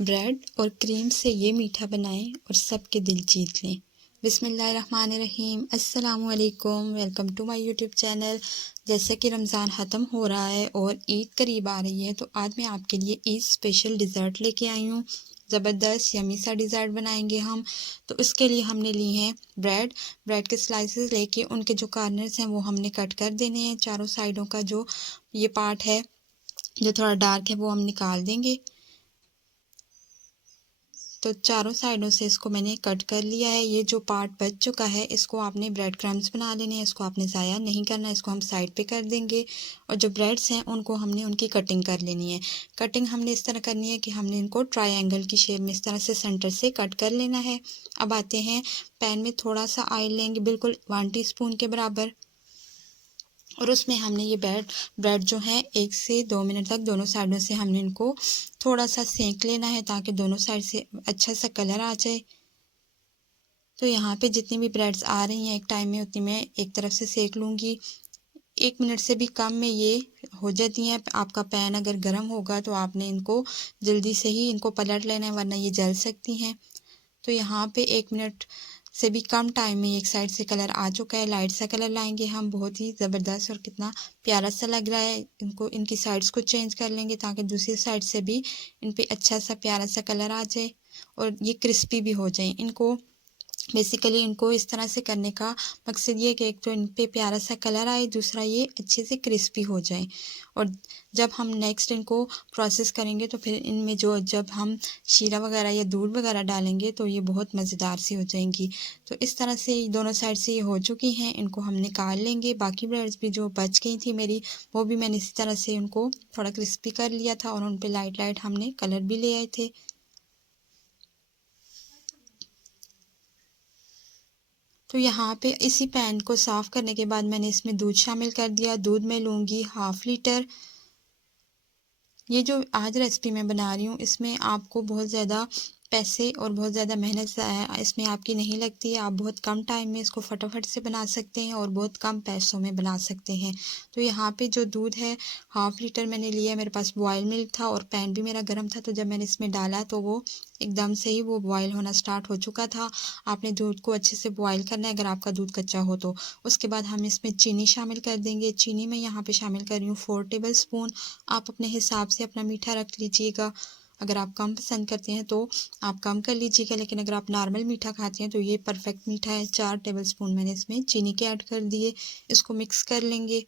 Bread और cream से ये मीठा बनाएं और सबके दिल जीत लें। बिस्मिल्लाहिर्रहमानिर्रहीम। अस्सलामुअलैकुम। Welcome to my YouTube channel. जैसे कि रमज़ान ख़त्म हो रहा है और ईद करीब आ रही है, तो आज मैं आपके लिए ईद स्पेशल डिज़र्ट लेके आई हूँ। ज़बरदस्त यमी सा डिज़र्ट बनाएंगे हम। तो उसके लिए हमने ली हैं ब्रेड के स्लाइसेस लेके उनके जो कॉर्नर्स हैं वो हमने कट कर देने हैं। चारों साइडों का जो ये पार्ट है जो थोड़ा डार्क है वो हम निकाल देंगे। तो चारों साइडों से इसको मैंने कट कर लिया है। ये जो पार्ट बच चुका है इसको आपने ब्रेड क्रम्स बना लेने हैं। इसको आपने ज़ाया नहीं करना, इसको हम साइड पे कर देंगे। और जो ब्रेड्स हैं उनको हमने उनकी कटिंग कर लेनी है। कटिंग हमने इस तरह करनी है कि हमने इनको ट्रायंगल की शेप में इस तरह से सेंटर से कट कर लेना है। अब आते हैं, पैन में थोड़ा सा ऑयल लेंगे, बिल्कुल 1 टीस्पून के बराबर। और उसमें हमने ये ब्रेड जो है 1 से 2 मिनट तक दोनों साइडों से हमने इनको थोड़ा सा सेंक लेना है ताकि दोनों साइड से अच्छा सा कलर आ जाए। तो यहाँ पे जितनी भी ब्रेड्स आ रही हैं एक टाइम में उतनी मैं एक तरफ से सेक लूँगी। 1 मिनट से भी कम में ये हो जाती हैं। आपका पैन अगर गर्म होगा तो आपने इनको जल्दी से ही इनको पलट लेना है, वरना ये जल सकती हैं। तो यहाँ पे 1 मिनट से भी कम टाइम में एक साइड से कलर आ चुका है। लाइट सा कलर लाएंगे हम, बहुत ही ज़बरदस्त और कितना प्यारा सा लग रहा है। इनको इनकी साइड्स को चेंज कर लेंगे ताकि दूसरी साइड से भी इन पे अच्छा सा प्यारा सा कलर आ जाए और ये क्रिस्पी भी हो जाए। इनको बेसिकली इनको इस तरह से करने का मकसद ये कि एक तो इन पे प्यारा सा कलर आए, दूसरा ये अच्छे से क्रिस्पी हो जाए। और जब हम नेक्स्ट इनको प्रोसेस करेंगे तो फिर इनमें जब हम शीरा वगैरह या दूध वगैरह डालेंगे तो ये बहुत मज़ेदार सी हो जाएंगी। तो इस तरह से दोनों साइड से ये हो चुकी हैं, इनको हम निकाल लेंगे। बाकी ब्रेड्स भी जो बच गई थी मेरी, वो भी मैंने इसी तरह से उनको थोड़ा क्रिस्पी कर लिया था और उन पर लाइट लाइट हमने कलर भी ले आए थे। तो यहाँ पे इसी पैन को साफ़ करने के बाद मैंने इसमें दूध शामिल कर दिया। दूध में लूँगी 1/2 लीटर। ये जो आज रेसिपी मैं बना रही हूँ इसमें आपको बहुत ज़्यादा पैसे और बहुत ज़्यादा मेहनत इसमें आपकी नहीं लगती है। आप बहुत कम टाइम में इसको फटाफट से बना सकते हैं और बहुत कम पैसों में बना सकते हैं। तो यहाँ पे जो दूध है 1/2 लीटर मैंने लिया। मेरे पास बॉयल मिल्क था और पैन भी मेरा गर्म था, तो जब मैंने इसमें डाला तो वो एकदम से ही वो बॉयल होना स्टार्ट हो चुका था। आपने दूध को अच्छे से बॉयल करना है अगर आपका दूध कच्चा हो तो। उसके बाद हम इसमें चीनी शामिल कर देंगे। चीनी मैं यहाँ पे शामिल कर रही हूँ 4 टेबल स्पून। आप अपने हिसाब से अपना मीठा रख लीजिएगा। अगर आप कम पसंद करते हैं तो आप कम कर लीजिएगा, लेकिन अगर आप नॉर्मल मीठा खाते हैं तो ये परफेक्ट मीठा है। 4 टेबल स्पून मैंने इसमें चीनी के ऐड कर दिए। इसको मिक्स कर लेंगे।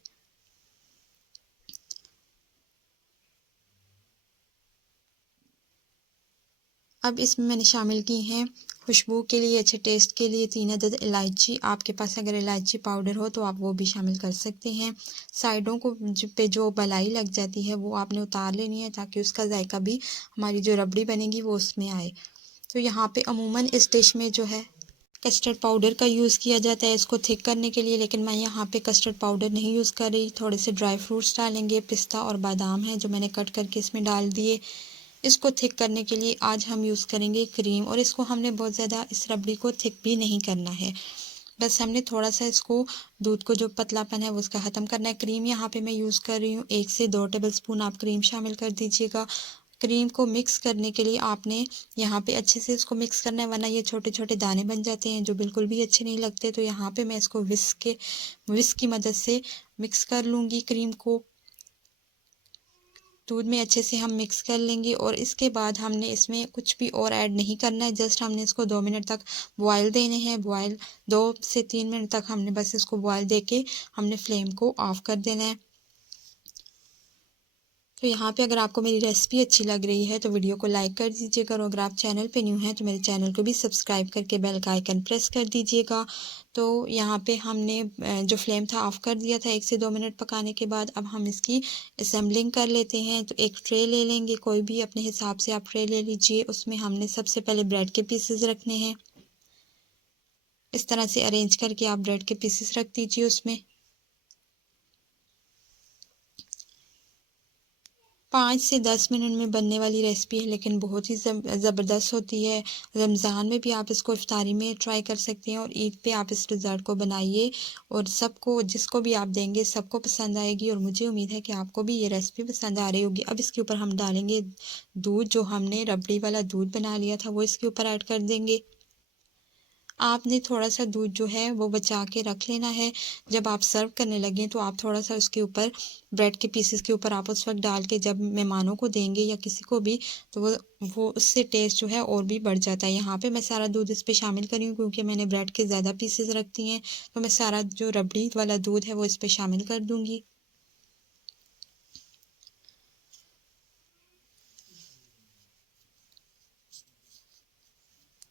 अब इसमें मैंने शामिल की हैं खुशबू के लिए, अच्छे टेस्ट के लिए 3 अदद इलायची। आपके पास अगर इलायची पाउडर हो तो आप वो भी शामिल कर सकते हैं। साइडों को पे जो बलाई लग जाती है वो आपने उतार लेनी है ताकि उसका जायका भी, हमारी जो रबड़ी बनेगी वो उसमें आए। तो यहाँ पे अमूमन इस डिश में जो है कस्टर्ड पाउडर का यूज़ किया जाता है इसको थिक करने के लिए, लेकिन मैं यहाँ पे कस्टर्ड पाउडर नहीं यूज़ कर रही। थोड़े से ड्राई फ्रूट्स डालेंगे, पिस्ता और बादाम है जो मैंने कट करके इसमें डाल दिए। इसको थिक करने के लिए आज हम यूज़ करेंगे क्रीम, और इसको हमने बहुत ज़्यादा इस रबड़ी को थिक भी नहीं करना है। बस हमने थोड़ा सा इसको दूध को जो पतलापन है वो उसका ख़त्म करना है। क्रीम यहाँ पे मैं यूज़ कर रही हूँ 1 से 2 टेबल स्पून आप क्रीम शामिल कर दीजिएगा। क्रीम को मिक्स करने के लिए आपने यहाँ पे अच्छे से इसको मिक्स करना है, वरना ये छोटे छोटे दाने बन जाते हैं जो बिल्कुल भी अच्छे नहीं लगते। तो यहाँ पे मैं इसको विस्क की मदद से मिक्स कर लूँगी। क्रीम को दूध में अच्छे से हम मिक्स कर लेंगे और इसके बाद हमने इसमें कुछ भी और ऐड नहीं करना है। जस्ट हमने इसको 2 मिनट तक बॉयल देने हैं। 2 से 3 मिनट तक हमने बस इसको बॉयल देके हमने फ्लेम को ऑफ कर देना है। तो यहाँ पे अगर आपको मेरी रेसिपी अच्छी लग रही है तो वीडियो को लाइक कर दीजिएगा, और अगर आप चैनल पे न्यू हैं तो मेरे चैनल को भी सब्सक्राइब करके बेल का आइकन प्रेस कर दीजिएगा। तो यहाँ पे हमने जो फ्लेम था ऑफ़ कर दिया था। 1 से 2 मिनट पकाने के बाद अब हम इसकी असेंबलिंग कर लेते हैं। तो एक ट्रे ले लेंगे, कोई भी अपने हिसाब से आप ट्रे ले लीजिए। उसमें हमने सबसे पहले ब्रेड के पीसेस रखने हैं। इस तरह से अरेंज करके आप ब्रेड के पीसेस रख दीजिए उसमें। 5 से 10 मिनट में बनने वाली रेसिपी है, लेकिन बहुत ही ज़बरदस्त होती है। रमज़ान में भी आप इसको इफ्तारी में ट्राई कर सकते हैं और ईद पे आप इस डिज़र्ट को बनाइए और सबको, जिसको भी आप देंगे सबको पसंद आएगी और मुझे उम्मीद है कि आपको भी ये रेसिपी पसंद आ रही होगी। अब इसके ऊपर हम डालेंगे दूध, जो हमने रबड़ी वाला दूध बना लिया था वो इसके ऊपर ऐड कर देंगे। आपने थोड़ा-सा दूध जो है वो बचा के रख लेना है। जब आप सर्व करने लगें तो आप थोड़ा-सा उसके ऊपर, ब्रेड के पीसेस के ऊपर आप उस वक़्त डाल के जब मेहमानों को देंगे या किसी को भी, तो वो उससे टेस्ट जो है और भी बढ़ जाता है। यहाँ पे मैं सारा दूध इस पे शामिल करी हूँ क्योंकि मैंने ब्रेड के ज़्यादा पीसेस रखती हैं, तो मैं सारा जो रबड़ी वाला दूध है वो इस पे शामिल कर दूँगी।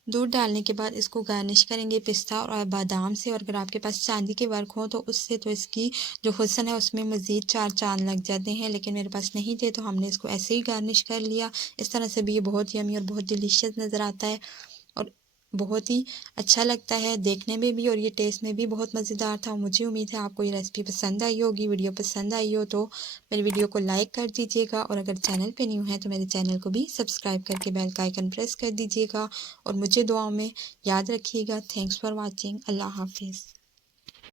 दूध डालने के बाद इसको गार्निश करेंगे पिस्ता और बादाम से, और अगर आपके पास चांदी के वर्क हो तो उससे तो इसकी जो हुस्न है उसमें मज़ीद 4 चाँद लग जाते हैं, लेकिन मेरे पास नहीं थे तो हमने इसको ऐसे ही गार्निश कर लिया। इस तरह से भी ये बहुत यम्मी और बहुत डिलीशियस नज़र आता है और बहुत ही अच्छा लगता है देखने में भी, और ये टेस्ट में भी बहुत मज़ेदार था। मुझे उम्मीद है आपको ये रेसिपी पसंद आई होगी। वीडियो पसंद आई हो तो मेरी वीडियो को लाइक कर दीजिएगा, और अगर चैनल पे न्यू है तो मेरे चैनल को भी सब्सक्राइब करके बेल का आइकन प्रेस कर दीजिएगा और मुझे दुआओं में याद रखिएगा। Thanks for watching. अल्लाह हाफिज़।